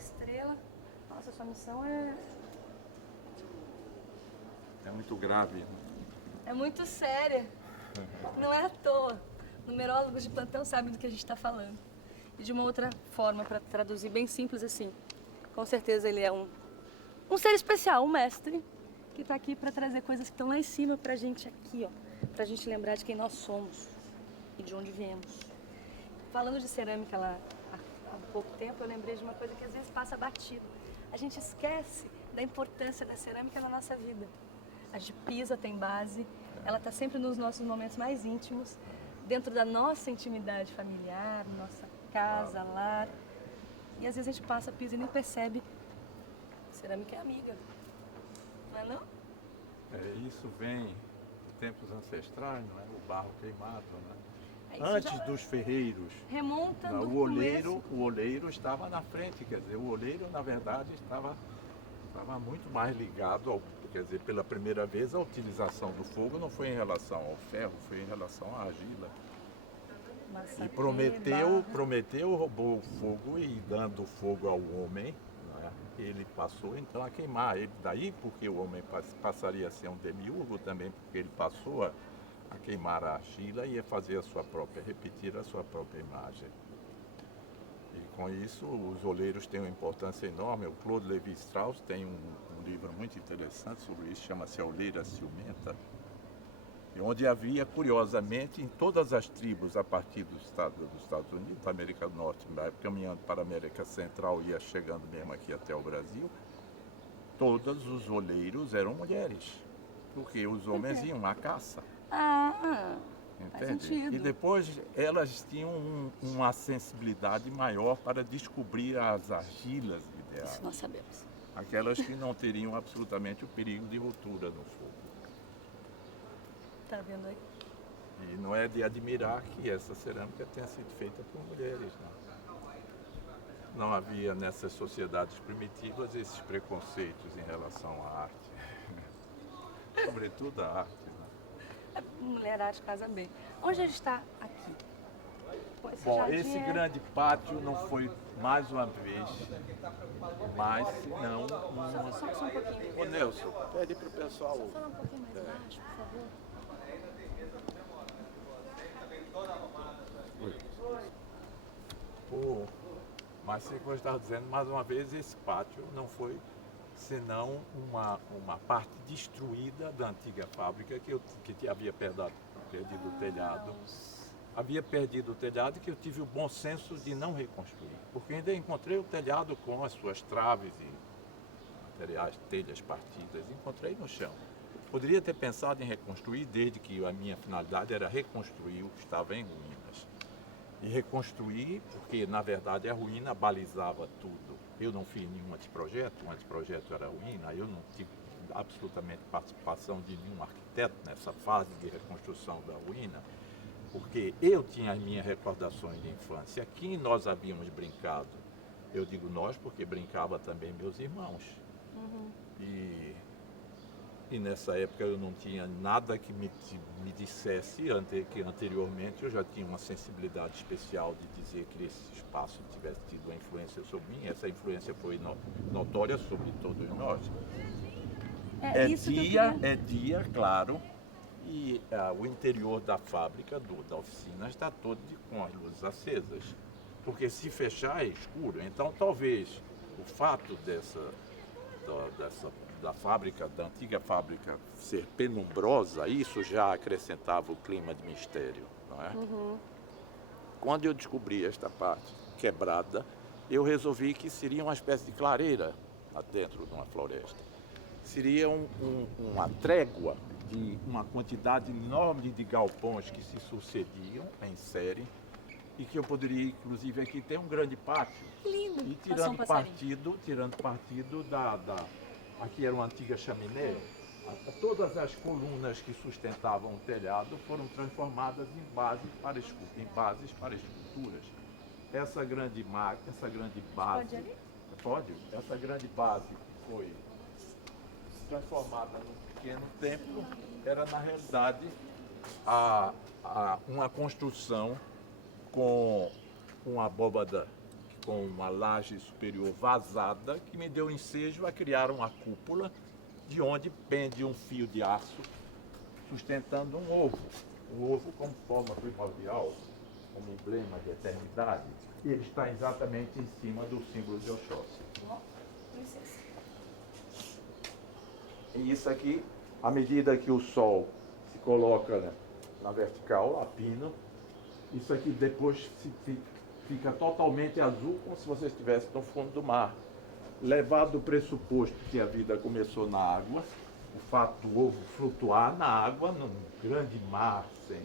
estrela. Nossa, sua missão é muito grave. muito séria. Não é à toa. Numerólogos de plantão sabem do que a gente está falando. E de uma outra forma, para traduzir bem simples assim, com certeza ele é um ser especial, um mestre, que está aqui para trazer coisas que estão lá em cima pra gente aqui, ó. Pra gente lembrar de quem nós somos e de onde viemos. Falando de cerâmica lá há pouco tempo, eu lembrei de uma coisa que às vezes passa batido. A gente esquece da importância da cerâmica na nossa vida. A gente pisa, tem base, ela está sempre nos nossos momentos mais íntimos, dentro da nossa intimidade familiar, nossa casa, lar. E às vezes a gente passa, pisa e nem percebe. Cerâmica é amiga, não é não? Isso vem de tempos ancestrais, não é? O barro queimado, né? Isso Antes já dos ferreiros, remonta não, no o começo. oleiro estava na frente, quer dizer, o oleiro na verdade estava muito mais ligado ao, quer dizer, pela primeira vez a utilização do fogo não foi em relação ao ferro, foi em relação à argila. Maçã, E barro. Prometeu roubou o fogo e dando fogo ao homem, né, ele passou então a queimar. Ele, daí porque o homem passaria a ser um demiurgo também, porque ele passou a queimar a argila e a fazer a sua própria, repetir a sua própria imagem. E com isso os oleiros têm uma importância enorme. O Claude Lévi-Strauss tem um livro muito interessante sobre isso, chama-se A Oleira Ciumenta, onde havia, curiosamente, em todas as tribos a partir dos Estados Unidos, da América do Norte, caminhando para a América Central e ia chegando mesmo aqui até o Brasil, todos os oleiros eram mulheres, porque os homens iam à caça. Faz Entende? sentido. E depois elas tinham uma sensibilidade maior para descobrir as argilas ideais, Isso nós sabemos. aquelas que não teriam absolutamente o perigo de ruptura no fogo. Tá vendo aí? E não é de admirar que essa cerâmica tenha sido feita por mulheres. Não havia nessas sociedades primitivas esses preconceitos em relação à arte, sobretudo a arte. A mulherada casa bem. Onde a gente está aqui? Bom, esse grande pátio não foi mais uma vez, mas não uma... Só um pouquinho. Ô Nelson, pede para o pessoal... Só falar um pouquinho mais baixo, por favor. Mas como eu estava dizendo, mais uma vez, esse pátio não foi senão uma parte destruída da antiga fábrica que havia perdido o telhado. Havia perdido o telhado e que eu tive o bom senso de não reconstruir, porque ainda encontrei o telhado com as suas traves e materiais, telhas partidas, encontrei no chão. Poderia ter pensado em reconstruir, desde que a minha finalidade era reconstruir o que estava em ruínas. E reconstruir, porque na verdade a ruína balizava tudo. Eu não fiz nenhum anteprojeto, o anteprojeto era ruína, eu não tive absolutamente participação de nenhum arquiteto nessa fase de reconstrução da ruína, porque eu tinha as minhas recordações de infância. Aqui nós havíamos brincado, eu digo nós porque brincava também meus irmãos. E nessa época eu não tinha nada que me dissesse que anteriormente eu já tinha uma sensibilidade especial de dizer que esse espaço tivesse tido uma influência sobre mim. Essa influência foi notória sobre todos nós. É dia, claro, e o interior da fábrica, da oficina, está todo com as luzes acesas. Porque se fechar é escuro, então talvez o fato da fábrica, da antiga fábrica ser penumbrosa, isso já acrescentava o clima de mistério, não é? Quando eu descobri esta parte quebrada, eu resolvi que seria uma espécie de clareira lá dentro de uma floresta. Seria uma trégua de uma quantidade enorme de galpões que se sucediam em série e que eu poderia, inclusive, aqui ter um grande pátio. Lindo. E tirando partido aqui era uma antiga chaminé, todas as colunas que sustentavam o telhado foram transformadas em bases para esculturas. Essa grande base, essa grande base que foi transformada num pequeno templo, era na realidade uma construção com uma abóbada com uma laje superior vazada que me deu ensejo a criar uma cúpula de onde pende um fio de aço sustentando um ovo. O ovo como forma primordial, como emblema de eternidade, e ele está exatamente em cima do símbolo de Oxóssi. E isso aqui, à medida que o sol se coloca na vertical, a pino, isso aqui depois fica totalmente azul, como se você estivesse no fundo do mar. Levado o pressuposto que a vida começou na água, o fato do ovo flutuar na água, num grande mar sem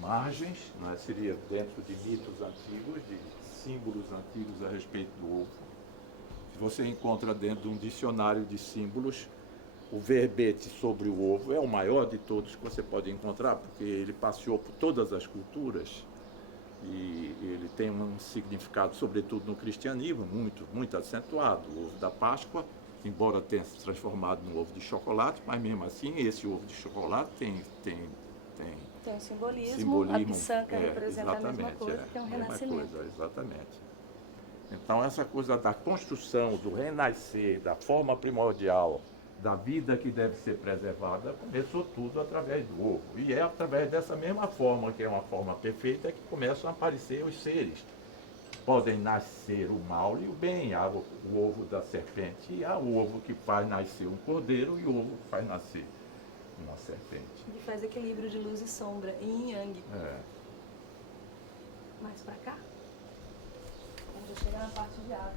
margens, não é? Seria dentro de mitos antigos, de símbolos antigos a respeito do ovo. Se você encontra dentro de um dicionário de símbolos, o verbete sobre o ovo é o maior de todos que você pode encontrar, porque ele passeou por todas as culturas e ele tem um significado, sobretudo no cristianismo, muito acentuado. O ovo da Páscoa, embora tenha se transformado num ovo de chocolate, mas mesmo assim esse ovo de chocolate tem um simbolismo. A piçanca representa a mesma coisa, que é um renascimento. Coisa, exatamente. Então essa coisa da construção, do renascer, da forma primordial, da vida que deve ser preservada, começou tudo através do ovo. E é através dessa mesma forma, que é uma forma perfeita, que começam a aparecer os seres. Podem nascer o mal e o bem. Há o ovo da serpente e há o ovo que faz nascer um cordeiro e o ovo que faz nascer uma serpente. E faz equilíbrio de luz e sombra, yin e yang. Mais pra cá? Vamos chegar na parte de água.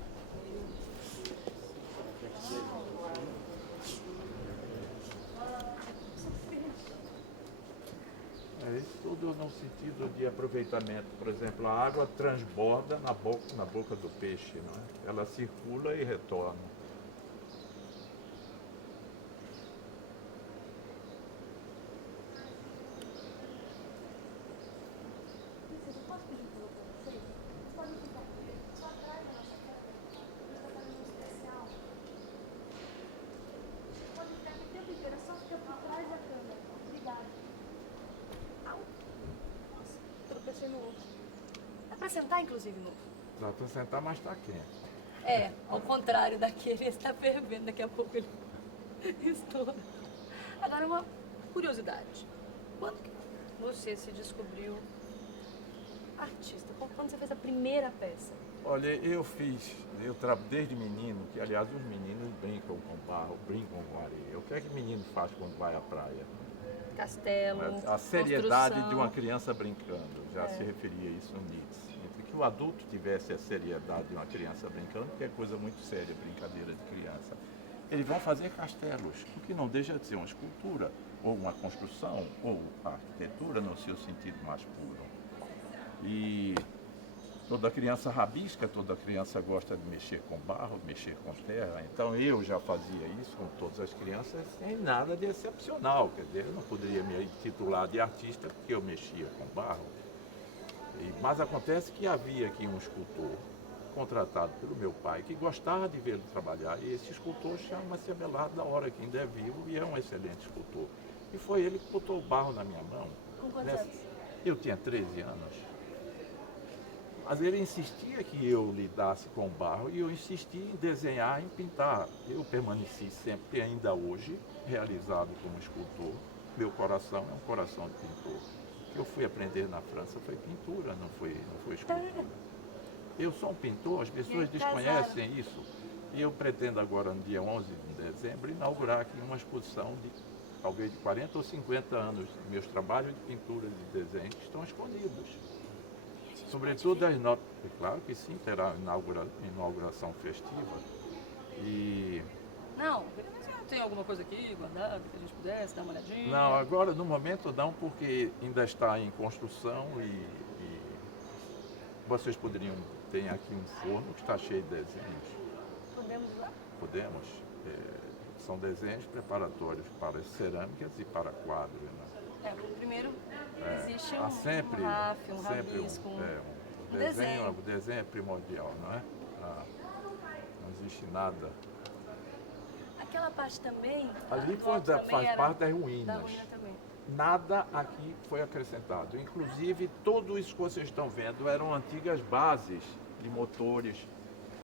Isso tudo no sentido de aproveitamento. Por exemplo, a água transborda na boca do peixe, não é? Ela circula e retorna. Dá pra sentar, inclusive, no ovo? Dá pra sentar, mas tá quente. É, ao contrário daquele, ele está fervendo, daqui a pouco ele estoura. Agora, uma curiosidade. Quando que você se descobriu artista? Quando você fez a primeira peça? Olha, desde menino, que aliás os meninos brincam com barro, brincam com areia. O que é que menino faz quando vai à praia? Castelo, a seriedade construção. de uma criança brincando, já se referia a isso no Nietzsche. Entre que o adulto tivesse a seriedade de uma criança brincando, que é coisa muito séria, brincadeira de criança. Eles vão fazer castelos, o que não deixa de ser uma escultura, ou uma construção, ou a arquitetura no seu sentido mais puro. E toda criança rabisca, toda criança gosta de mexer com barro, mexer com terra. Então eu já fazia isso com todas as crianças sem nada de excepcional. Quer dizer, eu não poderia me titular de artista porque eu mexia com barro. Mas acontece que havia aqui um escultor contratado pelo meu pai que gostava de vê-lo trabalhar. E esse escultor chama-se Abelardo da Hora, que ainda é vivo e é um excelente escultor. E foi ele que botou o barro na minha mão. Com quantos anos? Eu tinha 13 anos. Mas ele insistia que eu lidasse com o barro e eu insistia em desenhar, em pintar. Eu permaneci sempre, ainda hoje, realizado como escultor. Meu coração é um coração de pintor. O que eu fui aprender na França foi pintura, não foi escultura. Eu sou um pintor, as pessoas desconhecem isso. E eu pretendo agora, no dia 11 de dezembro, inaugurar aqui uma exposição de talvez de 40 ou 50 anos. Meus trabalhos de pintura e de desenho estão escondidos. Sobretudo as notas, claro que sim, terá inauguração festiva. E... Não, tem alguma coisa aqui guardada que a gente pudesse dar uma olhadinha? Não, agora no momento não, porque ainda está em construção e vocês poderiam, tem aqui um forno que está cheio de desenhos. Podemos usar? Podemos. São desenhos preparatórios para cerâmicas e para quadros, né? Primeiro existe um sempre, raf, um sempre rabisco, o desenho é primordial, não é? Não existe nada. Aquela parte também... Ali faz parte das ruínas. Da ruína também. nada aqui foi acrescentado. Inclusive, tudo isso que vocês estão vendo eram antigas bases de motores